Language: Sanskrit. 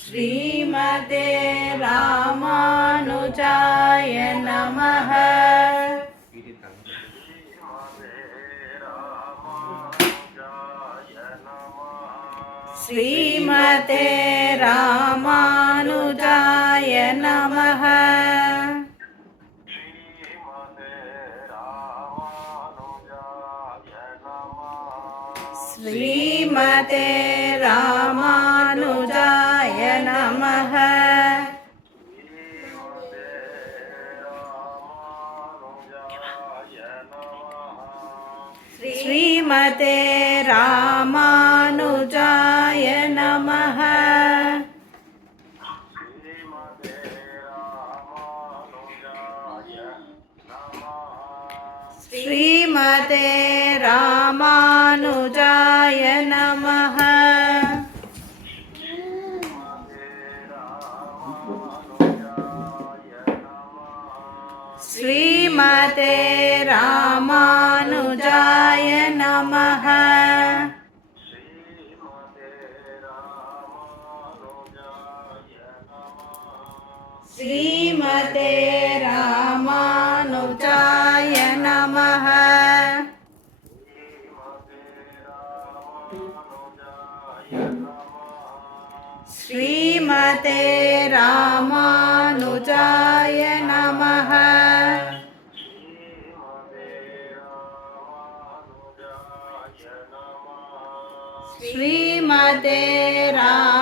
श्रीमते रामानुजाय नमः। श्रीमते रामानुजाय नमः। श्रीमते रामानुजाय नमः। श्रीमते रामानुजाय नमः। श्रीमते रामानुजाय नमः। श्रीमते रामानुजाय नमः। श्रीमते रामानुजाय नमः। श्रीमते रामानुजाय नमः। श्रीमते रामानुजाय